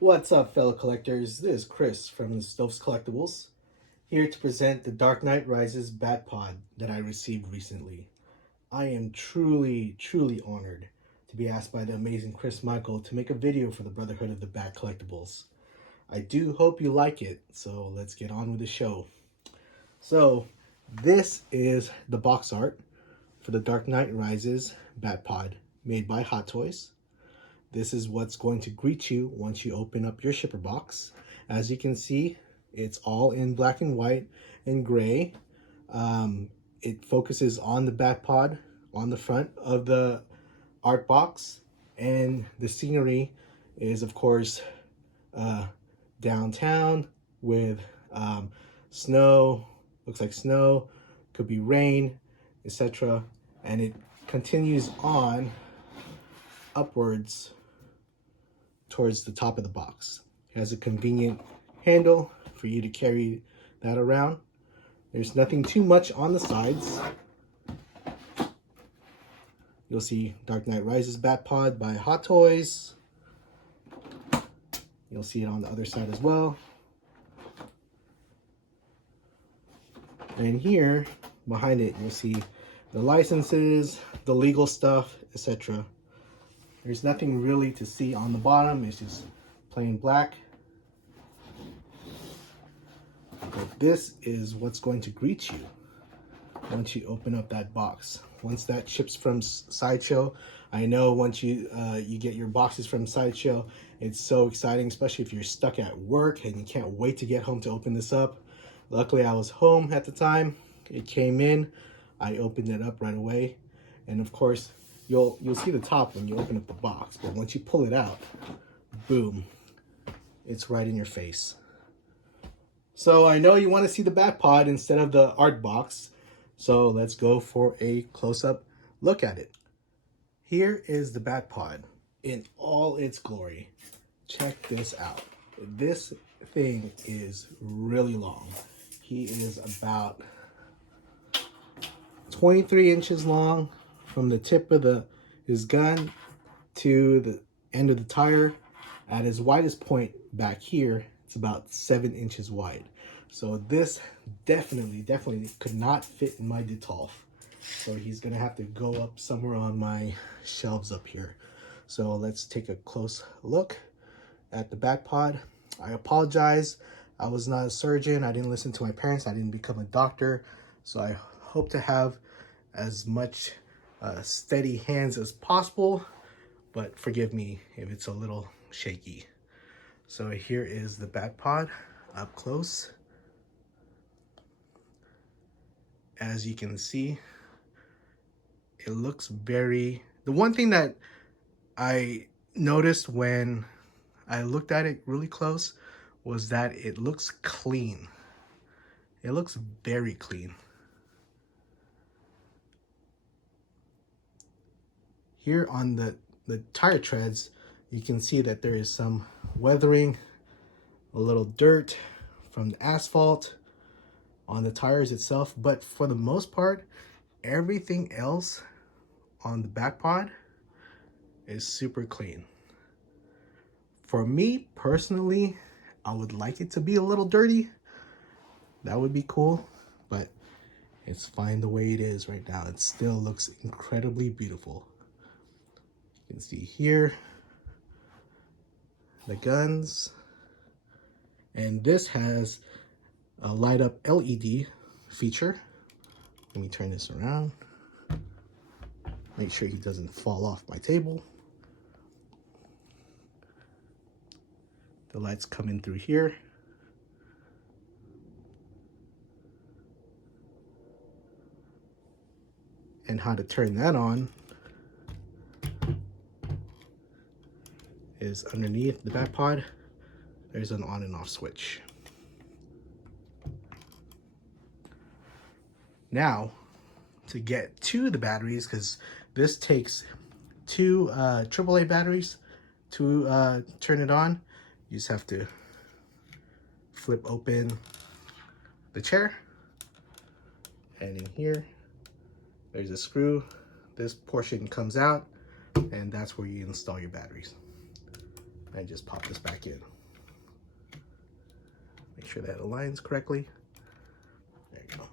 What's up, fellow collectors? This is Chris from the Stoves Collectibles, here to present the Dark Knight Rises batpod that I received recently. I am truly honored to be asked by the amazing Chris Michael to make a video for the Brotherhood of the Bat Collectibles. I do hope you like it, so let's get on with the show. So, this is the box art for the Dark Knight Rises batpod made by Hot Toys. This is what's going to greet you once you open up your shipper box. As you can see, it's all in black and white and gray. It focuses on the batpod on the front of the art box, and the scenery is, of course, downtown with snow. Looks like snow, could be rain, etc. And it continues on upwards towards the top of the box. It has a convenient handle for you to carry that around. There's nothing too much on the sides. You'll see Dark Knight Rises batpod by Hot Toys. You'll see it on the other side as well. And here behind it, you'll see the licenses, the legal stuff, etc. There's nothing really to see on the bottom. It's just plain black. But this is what's going to greet you once you open up that box. Once that ships from Sideshow, I know once you get your boxes from Sideshow, it's so exciting, especially if you're stuck at work and you can't wait to get home to open this up. Luckily, I was home at the time. It came in. I opened it up right away. And of course, you'll see the top when you open up the box, but once you pull it out, boom, it's right in your face. So I know you want to see the batpod instead of the art box, so let's go for a close-up look at it. Here is the batpod in all its glory. Check this out. This thing is really long. He is about 23 inches long from the tip of his gun to the end of the tire. At his widest point back here, it's about 7 inches wide. So this definitely could not fit in my Detolf. So he's gonna have to go up somewhere on my shelves up here. So let's take a close look at the batpod. I apologize. I was not a surgeon. I didn't listen to my parents. I didn't become a doctor. So I hope to have as much steady hands as possible, but forgive me if it's a little shaky. So here is the batpod up close. As you can see, it looks the one thing that I noticed when I looked at it really close was that it looks clean. It looks very clean. Here on the tire treads, you can see that there is some weathering, a little dirt from the asphalt on the tires itself, but for the most part, everything else on the batpod is super clean. For me personally, I would like it to be a little dirty. That would be cool, but it's fine the way it is right now. It still looks incredibly beautiful. You can see here the guns, and this has a light up LED feature. Let me turn this around. Make sure he doesn't fall off my table. The lights come in through here. And how to turn that on is underneath the batpod. There's an on and off switch. Now, to get to the batteries, because this takes two AAA batteries to turn it on, you just have to flip open the chair, and in here there's a screw. This portion comes out, and that's where you install your batteries. I just pop this back in. Make sure that aligns correctly. There you go.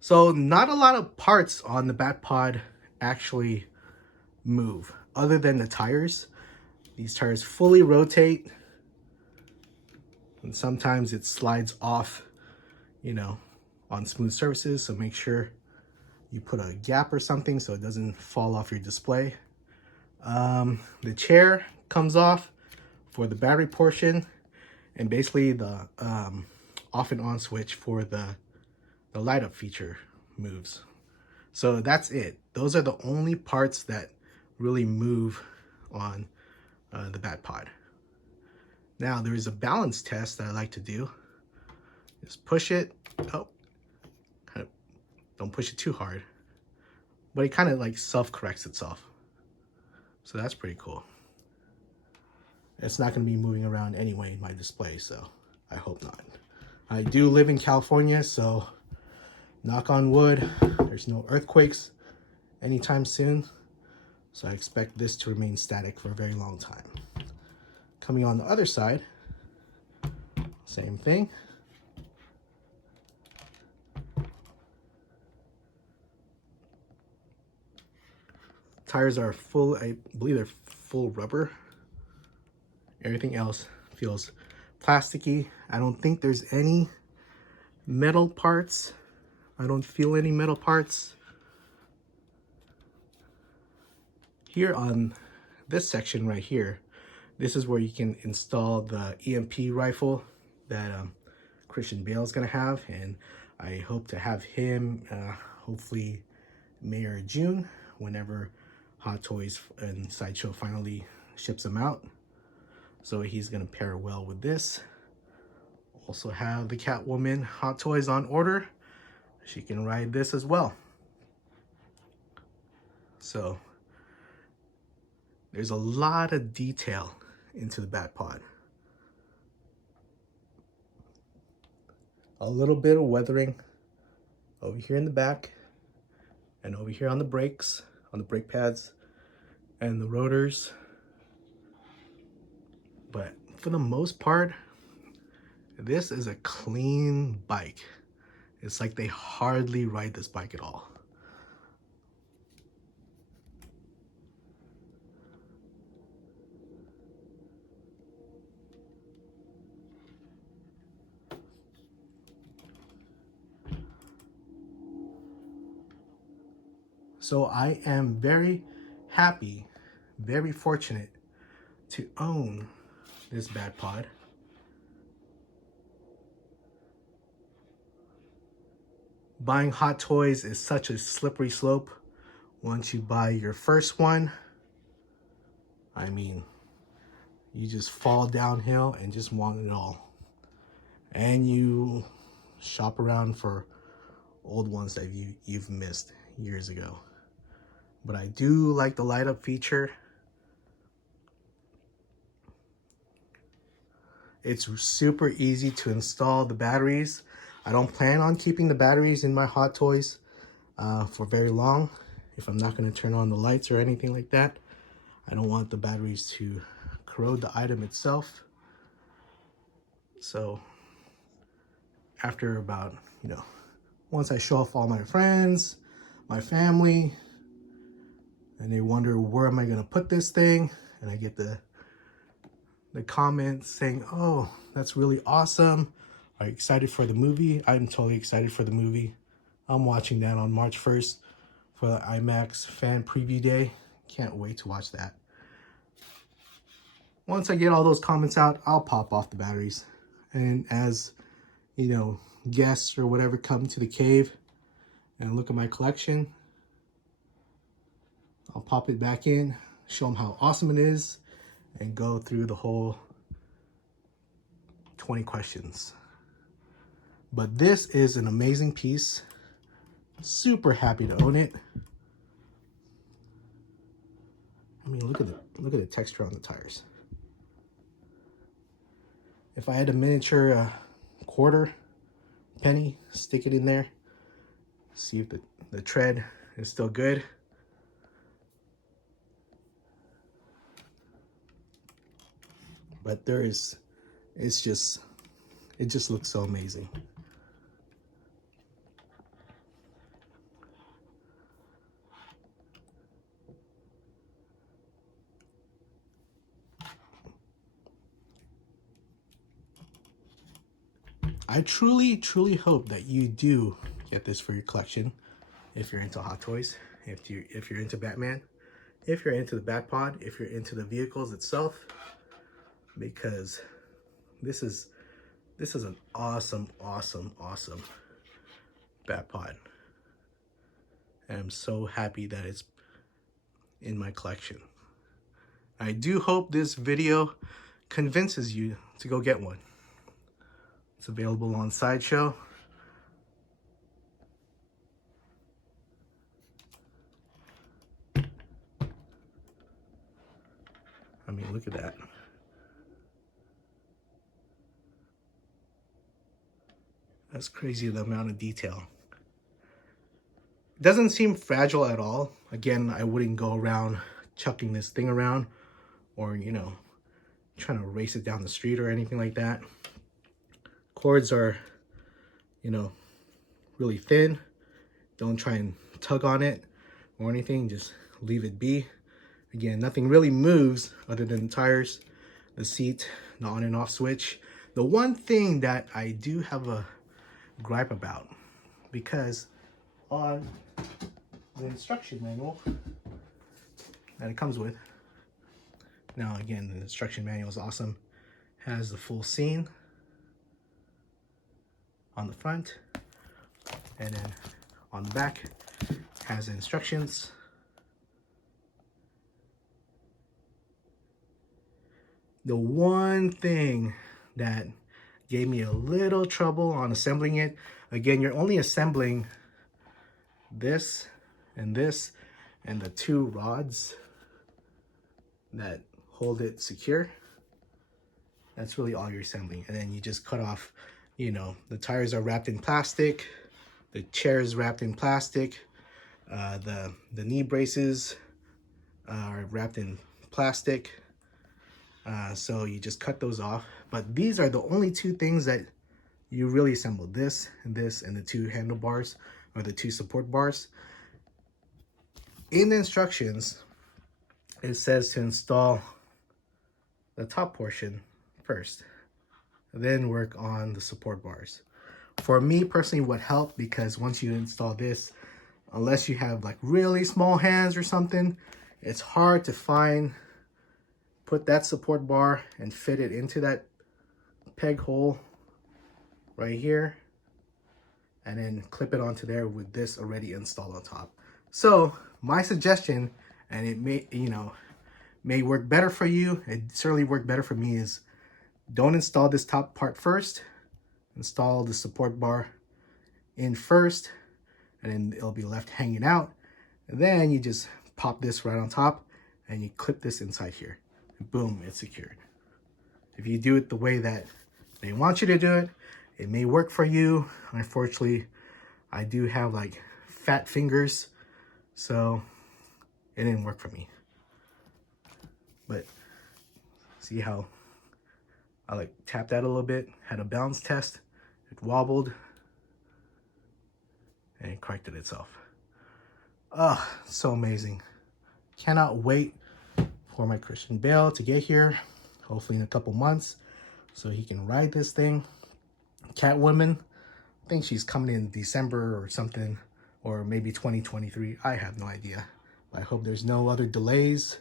So not a lot of parts on the batpod actually move other than the tires. These tires fully rotate, and sometimes it slides off, you know, on smooth surfaces. So make sure you put a gap or something so it doesn't fall off your display. The chair comes off for the battery portion, and basically the off and on switch for the light up feature moves. So that's it. Those are the only parts that really move on the batpod. Now there is a balance test that I like to do. Just push it. Oh, kind of, don't push it too hard, but it kind of like self-corrects itself. So that's pretty cool. It's not going to be moving around anyway in my display, so I hope not. I do live in California, so knock on wood, there's no earthquakes anytime soon. So I expect this to remain static for a very long time. Coming on the other side, same thing. Tires are full, I believe they're full rubber. Everything else feels plasticky. I don't think there's any metal parts. I don't feel any metal parts. Here on this section right here, this is where you can install the EMP rifle that Christian Bale is gonna have, and I hope to have him hopefully May or June, whenever Hot Toys and Sideshow finally ships them out. So he's gonna pair well with this. Also have the Catwoman Hot Toys on order. She can ride this as well. So there's a lot of detail into the batpod. A little bit of weathering over here in the back and over here on the brakes, on the brake pads and the rotors. But for the most part, this is a clean bike. It's like they hardly ride this bike at all. So I am very happy, very fortunate to own this batpod. Buying Hot Toys is such a slippery slope. Once you buy your first one, I mean, you just fall downhill and just want it all. And you shop around for old ones that you've missed years ago. But I do like the light up feature. It's super easy to install the batteries. I don't plan on keeping the batteries in my Hot Toys for very long. If I'm not going to turn on the lights or anything like that, I don't want the batteries to corrode the item itself. So after about, once I show off all my friends, my family, and they wonder where am I going to put this thing, and I get the comments saying, oh, that's really awesome. Are you excited for the movie? I'm totally excited for the movie. I'm watching that on March 1st for the IMAX fan preview day. Can't wait to watch that. Once I get all those comments out, I'll pop off the batteries. And as, guests or whatever come to the cave and look at my collection, I'll pop it back in, show them how awesome it is, and go through the whole 20 questions. But this is an amazing piece. Super happy to own it. I mean, look at the texture on the tires. If I had a miniature quarter, penny, stick it in there, see if the tread is still good. But it just looks so amazing. I truly hope that you do get this for your collection. If you're into Hot Toys, if you're into Batman, if you're into the Batpod, if you're into the vehicles itself, because this is an awesome Batpod. And I'm so happy that it's in my collection. I do hope this video convinces you to go get one. It's available on Sideshow. I mean, look at that. That's crazy, the amount of detail. It doesn't seem fragile at all. Again, I wouldn't go around chucking this thing around or, you know, trying to race it down the street or anything like that. Cords are, you know, really thin. Don't try and tug on it or anything. Just leave it be. Again, nothing really moves other than the tires, the seat, the on and off switch. The one thing that I do have a gripe about, because on the instruction manual that it comes with, now again, the instruction manual is awesome, has the full scene on the front, and then on the back has the instructions. The one thing that gave me a little trouble on assembling it, again, you're only assembling this and the two rods that hold it secure. That's really all you're assembling. And then you just cut off, you know, the tires are wrapped in plastic, the chair is wrapped in plastic, the knee braces are wrapped in plastic. So you just cut those off. But these are the only two things that you really assemble, this, and the two handlebars or the two support bars. In the instructions, it says to install the top portion first, then work on the support bars. For me personally, what helped, because once you install this, unless you have like really small hands or something, it's hard to put that support bar and fit it into that peg hole right here, and then clip it onto there with this already installed on top. So my suggestion, and it may work better for you, it certainly worked better for me, is don't install this top part first. Install the support bar in first, and then it'll be left hanging out. And then you just pop this right on top and you clip this inside here. And boom, it's secured. If you do it the way that they want you to do it, it may work for you. Unfortunately, I do have like fat fingers, so it didn't work for me. But see how I like tapped that a little bit, had a balance test, it wobbled, and it corrected itself. Oh, so amazing. Cannot wait for my Christian Bale to get here, hopefully in a couple months, so he can ride this thing. Catwoman, I think she's coming in December or something, or maybe 2023. I have no idea. I hope there's no other delays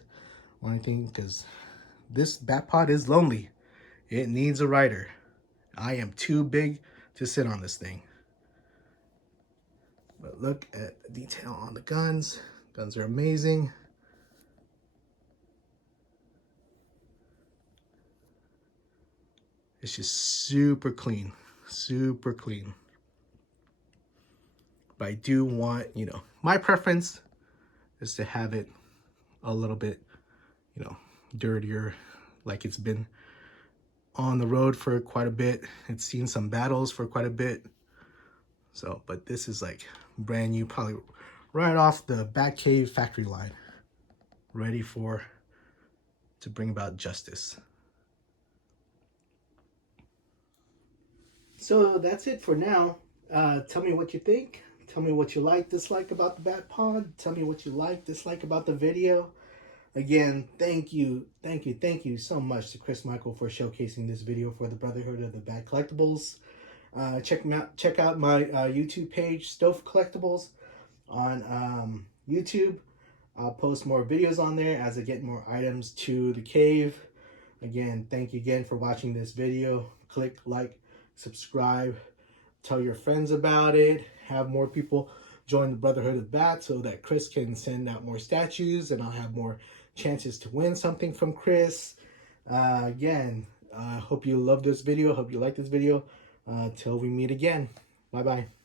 or anything, because this Batpod is lonely. It needs a rider. I am too big to sit on this thing. But look at the detail on the guns. Guns are amazing. It's just super clean, super clean. But I do want, you know, my preference is to have it a little bit, you know, dirtier, like it's been on the road for quite a bit. It's seen some battles for quite a bit. So, but this is like brand new, probably right off the Batcave factory line, ready to bring about justice. So that's it for now. Tell me what you think. Tell me what you like, dislike about the batpod. Tell me what you like, dislike about the video. Again, thank you so much to Chris Michael for showcasing this video for the Brotherhood of the Bad Collectibles. Check out my YouTube page, Stove Collectibles, on YouTube. I'll post more videos on there as I get more items to the cave. Again, thank you again for watching this video. Click like, subscribe, tell your friends about it. Have more people join the Brotherhood of Bat so that Chris can send out more statues and I'll have more chances to win something from Chris. Again, I hope you love this video. Hope you like this video. Till we meet again. Bye-bye.